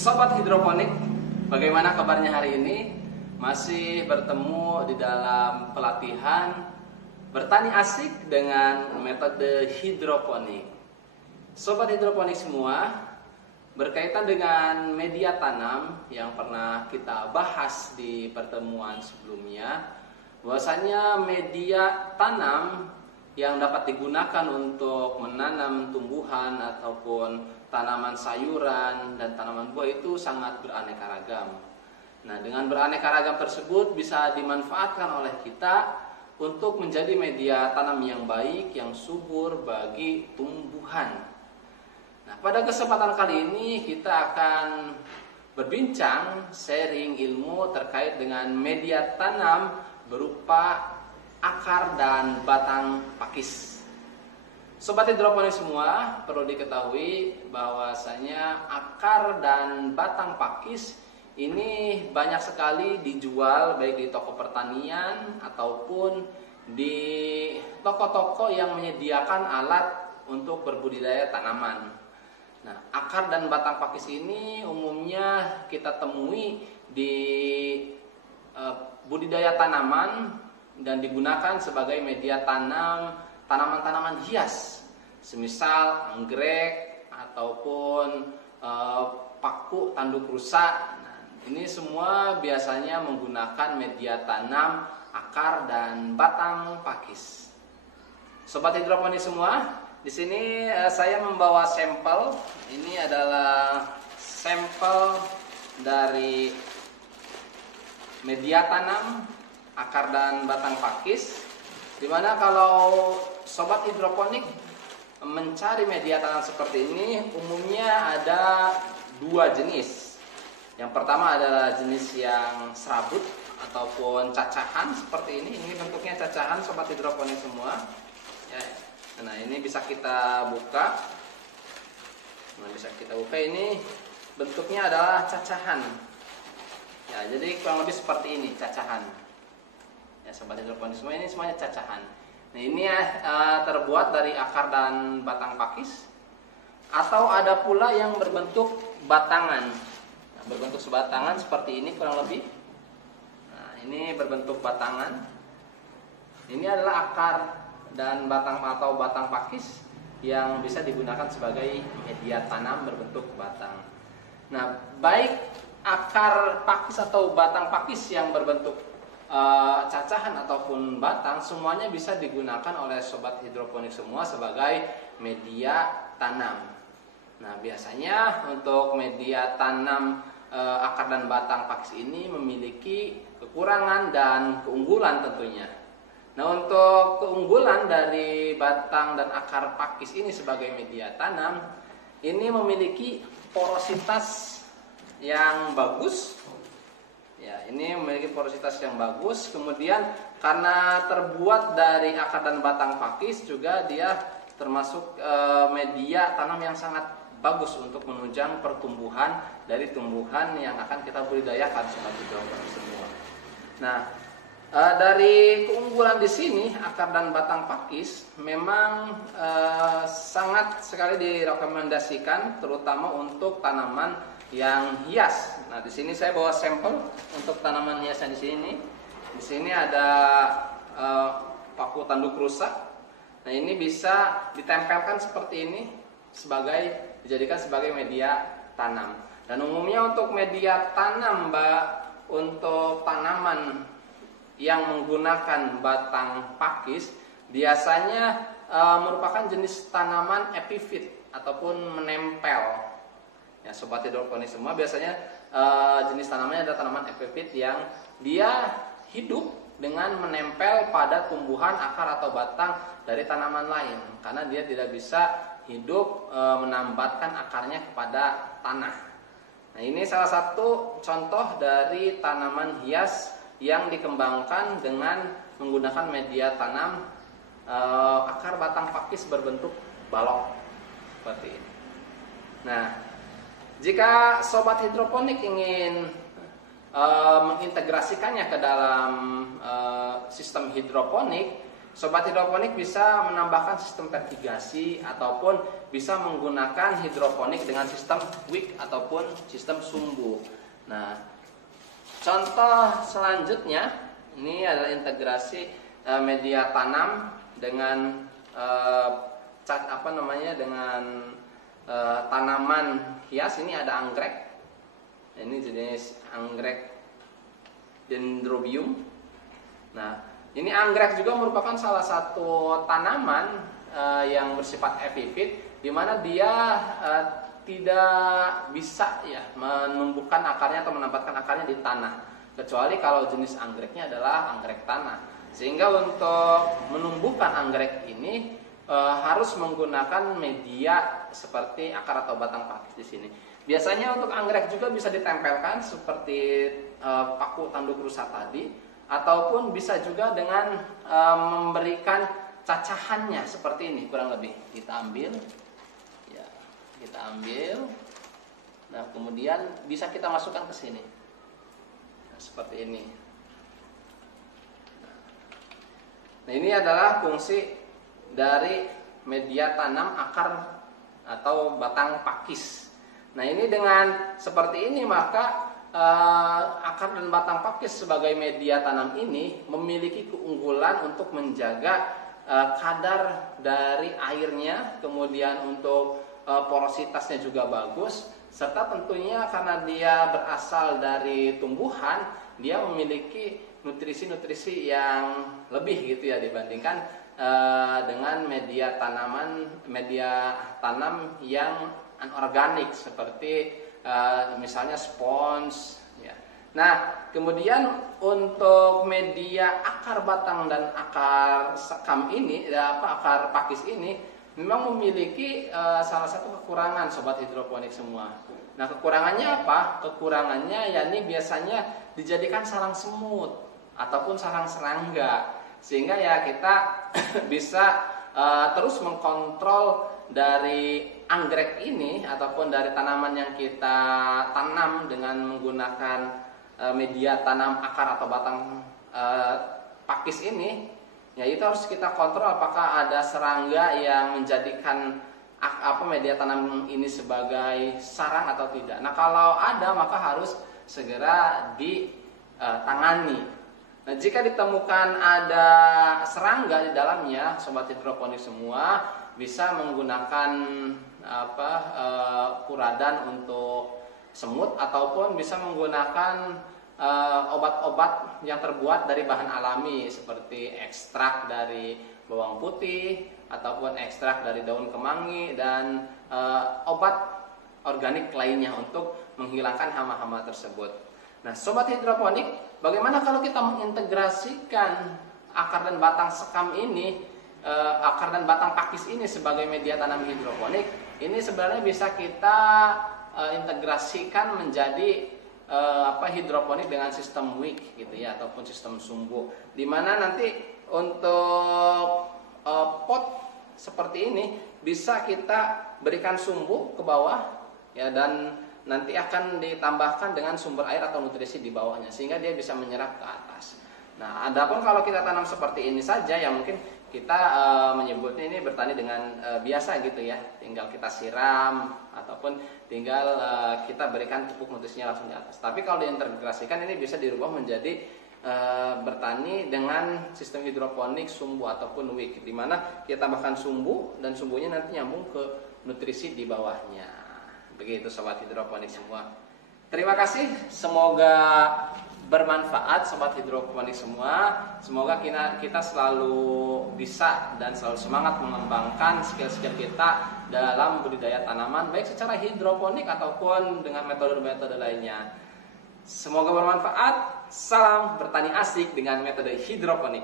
Sobat Hidroponik, bagaimana kabarnya hari ini? Masih bertemu di dalam pelatihan bertani asik dengan metode hidroponik. Sobat hidroponik semua, berkaitan dengan media tanam yang pernah kita bahas di pertemuan sebelumnya, bahwasanya media tanam yang dapat digunakan untuk menanam tumbuhan ataupun tanaman sayuran dan tanaman buah itu sangat beraneka ragam. Nah, dengan beraneka ragam tersebut bisa dimanfaatkan oleh kita untuk menjadi media tanam yang baik, yang subur bagi tumbuhan. Nah, pada kesempatan kali ini kita akan berbincang, sharing ilmu terkait dengan media tanam berupa akar dan batang pakis. Sobat hidroponik semua, perlu diketahui bahwasanya akar dan batang pakis ini banyak sekali dijual baik di toko pertanian ataupun di toko-toko yang menyediakan alat untuk berbudidaya tanaman. Nah, akar dan batang pakis ini umumnya kita temui di budidaya tanaman dan digunakan sebagai media tanam tanaman-tanaman hias, semisal anggrek ataupun paku tanduk rusa. Nah, ini semua biasanya menggunakan media tanam akar dan batang pakis. Sobat hidroponik semua, di sini saya membawa sampel. Ini adalah sampel dari media tanam akar dan batang pakis, dimana kalau sobat hidroponik mencari media tanam seperti ini umumnya ada dua jenis. Yang pertama adalah jenis yang serabut ataupun cacahan seperti ini. Ini bentuknya cacahan sobat hidroponik semua ya. Nah, ini bisa kita buka. Ini bentuknya adalah cacahan ya, jadi kurang lebih seperti ini cacahan ya sobat hidroponik semua. Ini semuanya cacahan. Nah, ini terbuat dari akar dan batang pakis, atau ada pula yang berbentuk batangan. Nah, berbentuk sebatangan seperti ini kurang lebih. Nah, ini berbentuk batangan. Ini adalah akar dan batang atau batang pakis yang bisa digunakan sebagai media tanam berbentuk batang. Nah, baik akar pakis atau batang pakis yang berbentuk cacahan ataupun batang, semuanya bisa digunakan oleh sobat hidroponik semua sebagai media tanam. Nah, biasanya untuk media tanam akar dan batang pakis ini memiliki kekurangan dan keunggulan tentunya. Nah, untuk keunggulan dari batang dan akar pakis ini sebagai media tanam, ini memiliki porositas yang bagus. Ya, ini memiliki porositas yang bagus. Kemudian karena terbuat dari akar dan batang pakis, juga dia termasuk media tanam yang sangat bagus untuk menunjang pertumbuhan dari tumbuhan yang akan kita budidayakan sobat hidroponik semua. Nah, dari keunggulan di sini akar dan batang pakis memang sangat sekali direkomendasikan, terutama untuk tanaman yang hias. Nah, di sini saya bawa sampel untuk tanaman hiasnya di sini. Di sini ada paku tanduk rusak. Nah, ini bisa ditempelkan seperti ini dijadikan sebagai media tanam. Dan umumnya untuk media tanam untuk tanaman yang menggunakan batang pakis biasanya merupakan jenis tanaman epifit ataupun menempel. Ya, sobat hidroponik semua, biasanya jenis tanamannya adalah tanaman epifit yang dia hidup dengan menempel pada tumbuhan akar atau batang dari tanaman lain, karena dia tidak bisa hidup menambatkan akarnya kepada tanah. Nah, ini salah satu contoh dari tanaman hias yang dikembangkan dengan menggunakan media tanam akar batang pakis berbentuk balok seperti ini. Nah, jika sobat hidroponik ingin mengintegrasikannya ke dalam sistem hidroponik, sobat hidroponik bisa menambahkan sistem vertigasi ataupun bisa menggunakan hidroponik dengan sistem wick ataupun sistem sumbu. Nah, contoh selanjutnya ini adalah integrasi media tanam dengan tanaman hias. Ini ada anggrek. Ini jenis anggrek dendrobium. Nah, ini anggrek juga merupakan salah satu tanaman yang bersifat epifit, di mana dia tidak bisa ya menumbuhkan akarnya atau menempatkan akarnya di tanah, kecuali kalau jenis anggreknya adalah anggrek tanah. Sehingga untuk menumbuhkan anggrek ini harus menggunakan media seperti akar atau batang pakis di sini. Biasanya untuk anggrek juga bisa ditempelkan seperti paku tanduk rusa tadi, ataupun bisa juga dengan memberikan cacahannya seperti ini kurang lebih. Kita ambil, ya, kita ambil. Nah, kemudian bisa kita masukkan ke sini, nah, seperti ini. Nah, ini adalah fungsi dari media tanam akar atau batang pakis. Nah, ini dengan seperti ini maka akar dan batang pakis sebagai media tanam ini memiliki keunggulan untuk menjaga kadar dari airnya, kemudian untuk porositasnya juga bagus, serta tentunya karena dia berasal dari tumbuhan, dia memiliki nutrisi-nutrisi yang lebih gitu ya dibandingkan dengan media tanam yang anorganik seperti misalnya spons ya. Nah, kemudian untuk media akar batang dan akar sekam ini, akar pakis ini memang memiliki salah satu kekurangan sobat hidroponik semua. Nah, kekurangannya apa? Kekurangannya yakni biasanya dijadikan sarang semut ataupun sarang serangga, sehingga ya kita bisa terus mengkontrol dari anggrek ini ataupun dari tanaman yang kita tanam dengan menggunakan media tanam akar atau batang pakis ini, ya itu harus kita kontrol apakah ada serangga yang menjadikan media tanam ini sebagai sarang atau tidak. Nah, kalau ada maka harus segera ditangani. Nah, jika ditemukan ada serangga di dalamnya, sobat hidroponik semua bisa menggunakan puradan untuk semut ataupun bisa menggunakan obat-obat yang terbuat dari bahan alami seperti ekstrak dari bawang putih ataupun ekstrak dari daun kemangi dan obat organik lainnya untuk menghilangkan hama-hama tersebut. Nah, sobat hidroponik, bagaimana kalau kita mengintegrasikan akar dan batang sekam ini, akar dan batang pakis ini sebagai media tanam hidroponik? Ini sebenarnya bisa kita integrasikan menjadi hidroponik dengan sistem wick gitu ya, ataupun sistem sumbu, di mana nanti untuk pot seperti ini bisa kita berikan sumbu ke bawah ya, dan nanti akan ditambahkan dengan sumber air atau nutrisi di bawahnya sehingga dia bisa menyerap ke atas. Nah, adapun kalau kita tanam seperti ini saja ya mungkin kita menyebutnya ini bertani dengan biasa gitu ya, tinggal kita siram ataupun tinggal kita berikan pupuk nutrisinya langsung di atas. Tapi kalau diintegrasikan ini bisa dirubah menjadi bertani dengan sistem hidroponik sumbu ataupun wick, di mana kita tambahkan sumbu dan sumbunya nanti nyambung ke nutrisi di bawahnya. Begitu sobat hidroponik semua. Terima kasih, semoga bermanfaat sobat hidroponik semua. Semoga kita selalu bisa dan selalu semangat mengembangkan skill-skill kita dalam budidaya tanaman baik secara hidroponik ataupun dengan metode-metode lainnya. Semoga bermanfaat. Salam bertani asik dengan metode hidroponik.